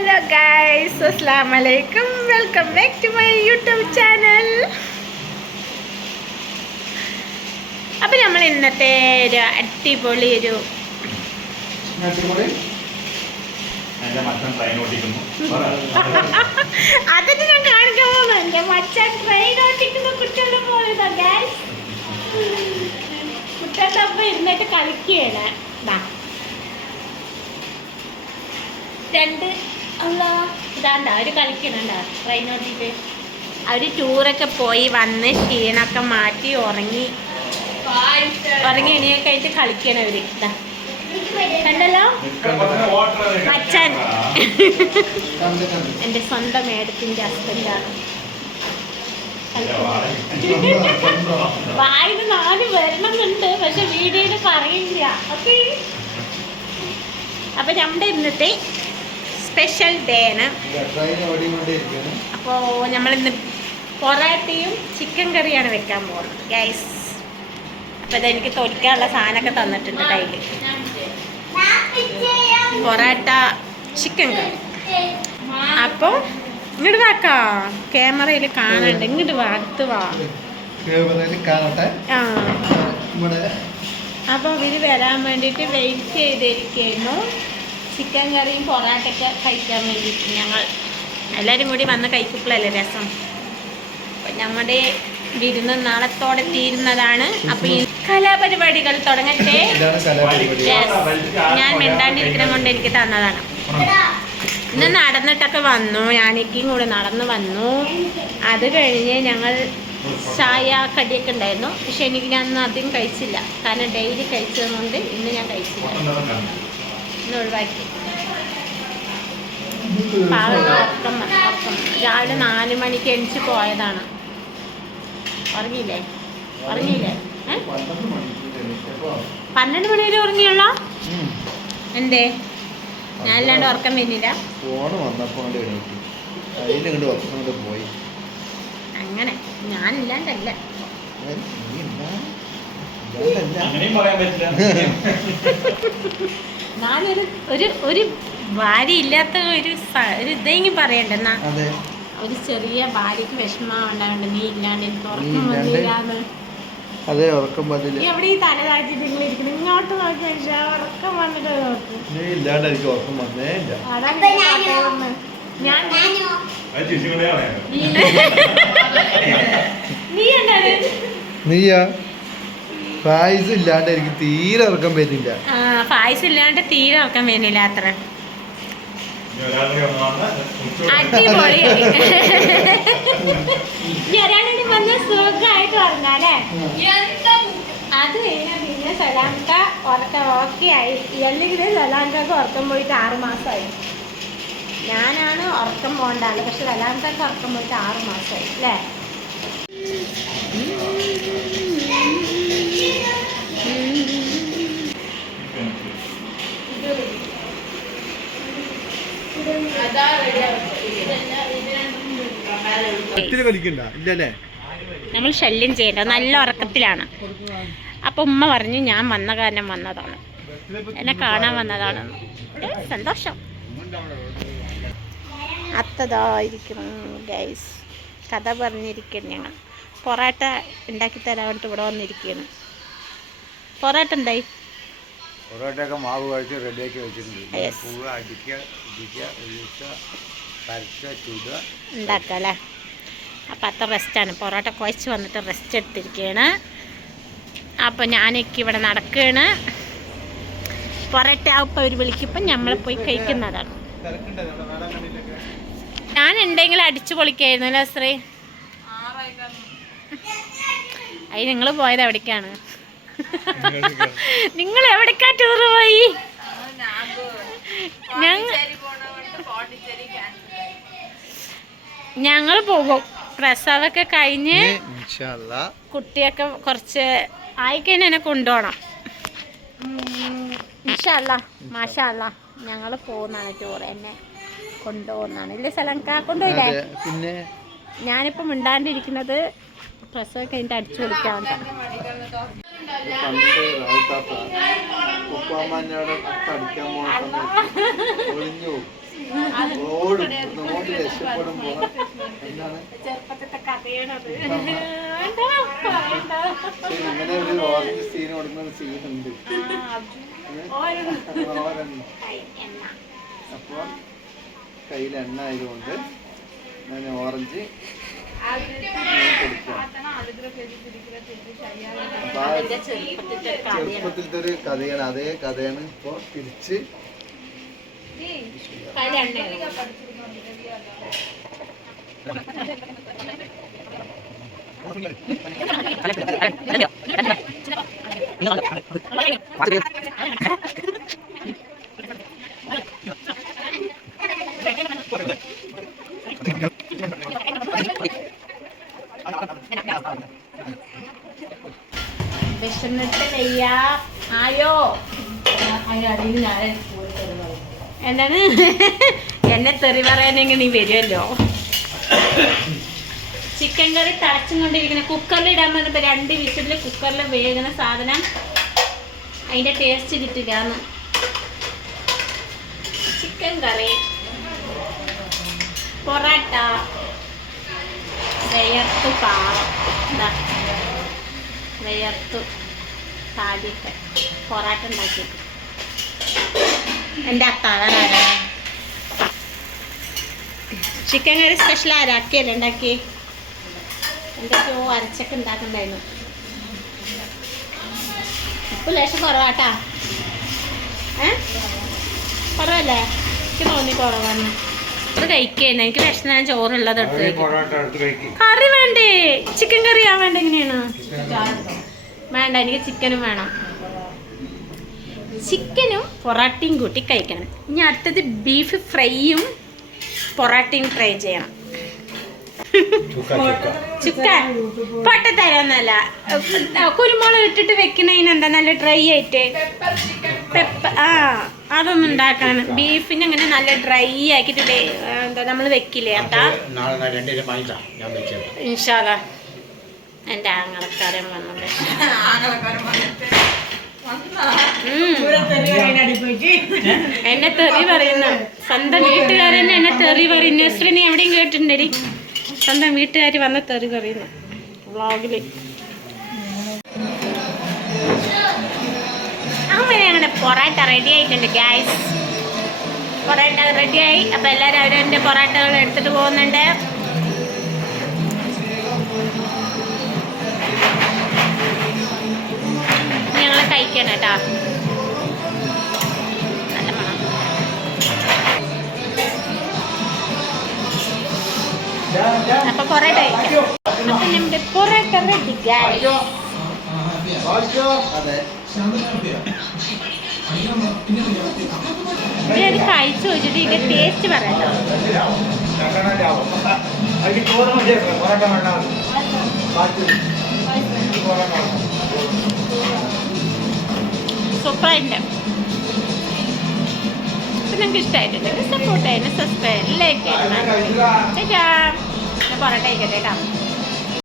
Hello guys, അസ്സലാമു അലൈക്കും. Welcome back to my YouTube channel. അപ്പം നമ്മൾ ഇന്നത്തെ ഒരു അടിപൊളി ഒരു അതൊക്കെ ഞാൻ കാണിക്കാൻ പോകുന്നു. എൻ്റെ മച്ചാൻ ട്രെയിൻ ഓട്ടിക്കുന്ന കുട്ടികളുടെ പോയതാ ഗൈസ്. കുട്ടികളുടെ ഒപ്പം ഇരുന്നിട്ട് കളിക്കുകയാണ്. രണ്ട് ഇതാണ്ട അവർ കളിക്കണണ്ട ട്രെയിൻ ഓട്ടിട്ട്. അവർ ടൂറൊക്കെ പോയി വന്ന് ക്ഷീണമൊക്കെ മാറ്റി ഉറങ്ങി എണിയൊക്കെ ആയിട്ട് കളിക്കണം അവർ. ഇതാ കണ്ടല്ലോ മച്ചാൻ എൻ്റെ സ്വന്തം മേഡത്തിൻ്റെ ഹസ്ബൻഡാണ്. വായിന് 4 വരണമെന്നുണ്ട്, പക്ഷെ വീഡിയോയിൽ പറയില്ല. ഓക്കെ, അപ്പം നമ്മുടെ ഇന്നത്തെ സ്പെഷ്യൽ ഡേ ആണ്. അപ്പോൾ നമ്മളിന്ന് പൊറാട്ടയും ചിക്കൻ കറിയാണ് വെക്കാൻ പോകുന്നത് ഗൈസ്. അപ്പോൾ ഇതെനിക്ക് തൊലിക്കാനുള്ള സാധനമൊക്കെ തന്നിട്ടുണ്ട് കയ്യിൽ. പൊറാട്ട ചിക്കൻ കറി. അപ്പോൾ ഇങ്ങോട്ട് വാക്കാ, ക്യാമറയിൽ കാണണ്ട. ഇങ്ങോട്ട് വാ, അടുത്ത് വാ. ആ, അപ്പോൾ ഇവർ വരാൻ വേണ്ടിയിട്ട് വെയിറ്റ് ചെയ്തിരിക്കുന്നു. ചിക്കൻ കറിയും പൊറാട്ടയൊക്കെ കഴിക്കാൻ വേണ്ടിയിട്ട് ഞങ്ങൾ എല്ലാവരും കൂടി വന്ന് കഴിക്കുമ്പോഴല്ലേ രസം. അപ്പം നമ്മുടെ വിരുന്ന് നാളത്തോടെ തീരുന്നതാണ്. അപ്പോൾ ഈ കലാപരിപാടികൾ തുടങ്ങട്ടെ. ഞാൻ മിണ്ടാണ്ടിരിക്കണം കൊണ്ട് എനിക്ക് തന്നതാണ്. ഇന്ന് നടന്നിട്ടൊക്കെ വന്നു, ഞാനേക്കും കൂടെ നടന്ന് വന്നു. അത് കഴിഞ്ഞ് ഞങ്ങൾ ചായ കടിയൊക്കെ ഉണ്ടായിരുന്നു. പക്ഷെ ഞാൻ അന്ന് അധികം കഴിച്ചില്ല, കാരണം ഡെയിലി കഴിച്ചത് കൊണ്ട് ഇന്ന് ഞാൻ കഴിച്ചില്ല, ഇന്ന് ഒഴിവാക്കി. ഉറക്കം രാവിലെ 4 മണിക്ക് എണിച്ച് പോയതാണ്. ഉറങ്ങിയില്ലേ 12 മണി വരെ ഉറങ്ങിയുള്ള എന്തേ? ഞാനില്ലാണ്ട് ഉറക്കം വരുന്നില്ല. അങ്ങനെ ഞാനില്ലാണ്ടല്ല. ഞാനൊരു ഒരു ഭാര്യ ഇല്ലാത്ത ഒരു ഇതെങ്കിൽ പറയണ്ടെന്നാ. ഒരു ചെറിയ ഭാര്യക്ക് വിഷമം ഉണ്ടാവുണ്ട്. നീ ഇല്ലാണ്ട് എനിക്ക് ഉറക്കം വന്നില്ലാന്ന്. അതെ, ഉറക്കം വന്നില്ല. എവിടെ ഈ തല താഴ്ത്തി നിങ്ങൾ ഇരിക്കണം, ഇങ്ങോട്ട് നോക്കി ഉറക്കം വന്നിട്ട് നോക്ക്. നീ ഇല്ലാണ്ട് എനിക്ക് ഉറക്കം വന്നേ ഇല്ല. നീയാ പായസം ഇല്ലാണ്ട് എനിക്ക് തീരെ ഉറക്കം വരുന്നില്ല. പായസം ഇല്ലാണ്ട് തീരെ ഉറക്കം വരുന്നില്ല. അത്ര അടിപൊളി. ഒരാളെ വന്ന് സുഖമായിട്ട് ഉറങ്ങാല്ലേ. അത് കഴിഞ്ഞാൽ പിന്നെ സലാംക്ക ഉറക്കം ഓക്കെ ആയി. അല്ലെങ്കിൽ സലാംക്കൊക്കെ ഉറക്കം പോയിട്ട് 6 മാസമായി. ഞാനാണ് ഉറക്കം പോകേണ്ട ആള്, പക്ഷെ സലാംക്കൊക്കെ ഉറക്കം പോയിട്ട് 6 മാസമായി അല്ലേ. നമ്മൾ ശല്യം ചെയ്യണ്ട, നല്ല ഉറക്കത്തിലാണ്. അപ്പൊ ഉമ്മ പറഞ്ഞു ഞാൻ വന്ന കാരണം വന്നതാണ്, എന്നെ കാണാൻ വന്നതാണ്. സന്തോഷം. അത്തതായിരിക്കുന്നു ഗൈസ്, കഥ പറഞ്ഞിരിക്കുന്നു. ഞങ്ങൾ പൊറാട്ട ഉണ്ടാക്കി തരാൻ വേണ്ടിട്ട് ഇവിടെ വന്നിരിക്കുന്നു. പൊറാട്ട ഉണ്ടായി, പൊറോട്ടയൊക്കെ മാവ് കഴിച്ച് റെഡിയാക്കി വെച്ചിട്ടുണ്ട്. ഉണ്ടാക്കാം അല്ലേ. അപ്പം അത്ര റെസ്റ്റാണ്. പൊറോട്ട കുഴച്ച് വന്നിട്ട് റെസ്റ്റ് എടുത്തിരിക്കുകയാണ്. അപ്പോൾ ഞാനൊക്കെ ഇവിടെ നടക്കുകയാണ്. പൊറോട്ട ആവുമ്പോൾ അവർ വിളിക്കുമ്പോൾ നമ്മൾ പോയി കഴിക്കുന്നതാണ്. ഞാനുണ്ടെങ്കിൽ അടിച്ചു പൊളിക്കായിരുന്നു അല്ലേ ശ്രീ. അത് നിങ്ങൾ പോയത് എവിടേക്കാണ്? നിങ്ങൾ എവിടേക്കാ ടൂറ് പോയി? ഞങ്ങൾ പോകും. പ്രസവമൊക്കെ കഴിഞ്ഞ് കുട്ടിയൊക്കെ കുറച്ച് ആയിക്കഴിഞ്ഞാൽ എന്നെ കൊണ്ടുപോകണം. ഇൻഷാ അല്ലാ, മാഷാ അല്ലാ. ഞങ്ങൾ പോകുന്നതാണ് ടൂർ, എന്നെ കൊണ്ടുപോകുന്നതാണ്. ഇല്ലേ സലങ്ക, കൊണ്ടുപോയില്ലേ? പിന്നെ ഞാനിപ്പം മിണ്ടാണ്ടിരിക്കുന്നത് പ്രസവം കഴിഞ്ഞിട്ട് അടിച്ചു വിളിക്കാൻ. പണ്ട് ഉപ്പാമ്മ അടിക്കാൻ പോകുന്ന സമയത്ത് പൊളിഞ്ഞു ഓടും നോട്ട് രക്ഷപ്പെടുമ്പോ എന്താണ് ഇങ്ങനെ ഒരു ഓറഞ്ച് സീൻ കൊടുക്കുന്ന ഒരു സീനുണ്ട്. അപ്പോൾ കയ്യിൽ എണ്ണ ആയതുകൊണ്ട് ഞാൻ ഓറഞ്ച് ചെറുപ്പത്തിലത്തെ ഒരു കഥയാണ്. അതേ കഥയാണ് ഇപ്പൊ തിരിച്ച് വിശന്നിട്ട് വയ്യ ആയോ എന്താണ് എന്നെ തെറി പറയാനെങ്കിൽ നീ വരുമല്ലോ. ചിക്കൻ കറി തിളച്ചും കൊണ്ടിരിക്കുന്ന കുക്കറിൽ ഇടാൻ പറഞ്ഞപ്പോൾ 2 വിസിലിൽ കുക്കറിൽ വേകുന്ന സാധനം അതിൻ്റെ ടേസ്റ്റ് കിട്ടില്ലാന്ന്. ചിക്കൻ കറി പൊറോട്ട വെയർത്തു പാവം എന്താ വെയർത്തു താടിയിട്ട് പൊറോട്ട ഉണ്ടാക്കി എൻ്റെ അത്താഴാണ്. ചിക്കൻ കറി സ്പെഷ്യൽ ആരാക്കിയല്ലേ ഉണ്ടാക്കി? എന്തൊക്കെയോ അരച്ചൊക്കെ ഉണ്ടാക്കണ്ടായിരുന്നു. ഉപ്പ് ലേശം കുറവാട്ടാ. കുറവല്ലേ? എനിക്ക് തോന്നി കുറവാണ്. അത് കഴിക്കുന്നു. എനിക്ക് വിഷമം ഞാൻ ചോറുള്ളത് എടുത്ത് കറി വേണ്ടേ? ചിക്കൻ കറി വേണ്ട. എങ്ങനെയാണ് വേണ്ട? എനിക്ക് ചിക്കനും വേണം. ചിക്കനും പൊറാട്ടയും കൂട്ടി കഴിക്കണം. ഇനി അടുത്തത് ബീഫ് ഫ്രൈയും പൊറാട്ടയും ട്രൈ ചെയ്യണം. ചുക്ക പൊട്ടത്തരൊന്നല്ല, കുരുമുളക് ഇട്ടിട്ട് വെക്കുന്നതിന് എന്താ നല്ല ഡ്രൈ ആയിട്ട് അതൊന്നും ഉണ്ടാക്കാണ്. ബീഫിന് അങ്ങനെ നല്ല ഡ്രൈ ആക്കിയിട്ട് എന്താ നമ്മൾ വെക്കില്ലേ? അതാ ഇൻഷാല്ലാ. എൻ്റെ ആങ്ങളക്കാരൻ വന്നത് എന്നെ തെറി പറയുന്ന സ്വന്തം വീട്ടുകാരൻ എന്നെ തെറി പറയും. നസ്രി നീ എവിടെയും കേട്ടിട്ടുണ്ടേടി? സ്വന്തം വീട്ടുകാർ വന്ന തെറി പറയുന്നു വ്ളോഗില്. അങ്ങനെ പൊറോട്ട റെഡി ആയിട്ടുണ്ട് ഗൈസ്. പൊറോട്ട റെഡിയായി. അപ്പം എല്ലാവരും അവരെൻ്റെ പൊറോട്ടകൾ എടുത്തിട്ട് പോകുന്നുണ്ട്. ഞങ്ങൾ കഴിക്കണം കേട്ടോ. നല്ല മണം. അപ്പൊ പൊറോട്ട കഴിക്കാം. അപ്പൊ നമ്മുടെ പൊറോട്ട റെഡി ഗൈസ്. ഇത് കഴിച്ചു വെച്ചിട്ട് ഇതിന്റെ ടേസ്റ്റ് പറയാം. സൂപ്പറായിട്ടുണ്ട്. അപ്പം നിങ്ങൾക്ക് ഇഷ്ടമായിട്ടുണ്ടെങ്കിൽ സപ്പോർട്ട് ചെയ്യുന്ന സബ്സ്ക്രൈബ് ലൈക്ക് ചെയ്യണം. പൊറോട്ട കഴിക്കട്ടെ കേട്ടോ.